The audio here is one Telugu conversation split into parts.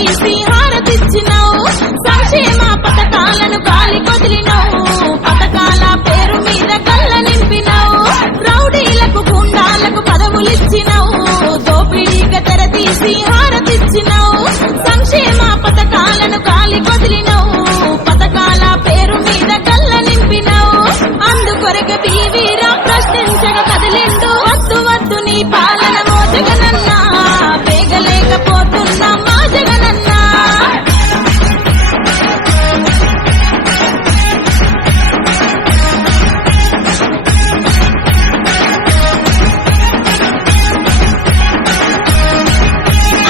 తెరతీసి హారతిచ్చినావు సంక్షేమ పథకాలను గాలి కొదిలినావు పథకాల పేరు మీద కళ్ళ నింపినావు రౌడీలకు గుండాలకు పదవులిచ్చినావు దోపిడీగా తెరతీసి హారతిచ్చినావు సంక్షేమ పథకాలను గాలి కొదిలినావు పథకాల పేరు మీద కళ్ళ నింపినావు అందుకొరక బీవీరా ప్రశ్నించగా కదిలిండు వద్దు వద్దు నీ పాలన మో జగనన్నా వేగలేకపోతున్నా మా జగనన్నా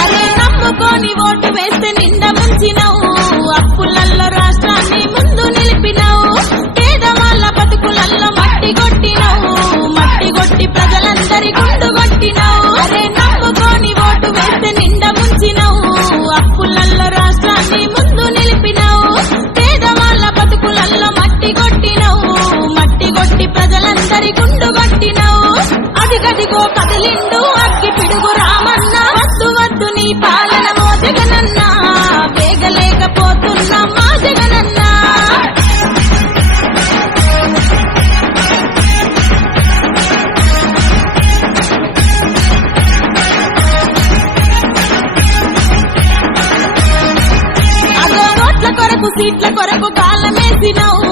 అరే నమ్ముకొని ఓటు వేస్తే నిండా ముంచినావు అప్పులల్లో రాష్ట్రాన్ని ముందు నిలిపినావు పేదవాళ్ళ బతుకులల్లో మట్టి కొట్టినావు మట్టి కొట్టి ప్రజలందరి గుండు కొట్టినావు అరే నమ్ముకొని ఓటు వేస్తే నిండా ముంచినావు అప్పులల్లో రాష్ట్రాన్ని ముందు నిలిపినావు పేదవాళ్ళ బతుకులల్లో మట్టి కొట్టినావు మట్టి కొట్టి ప్రజలందరి గుండు కొట్టినావు అదిగదిగో కదిలిండు అగ్గి పిడుగు రామన్న వద్దు వద్దు నీ పాలన మో జగనన్నా వేగలేకపోతున్నా మా జగనన్నా అదో ఓట్ల కొరకు సీట్ల కొరకు కాలమేసినావు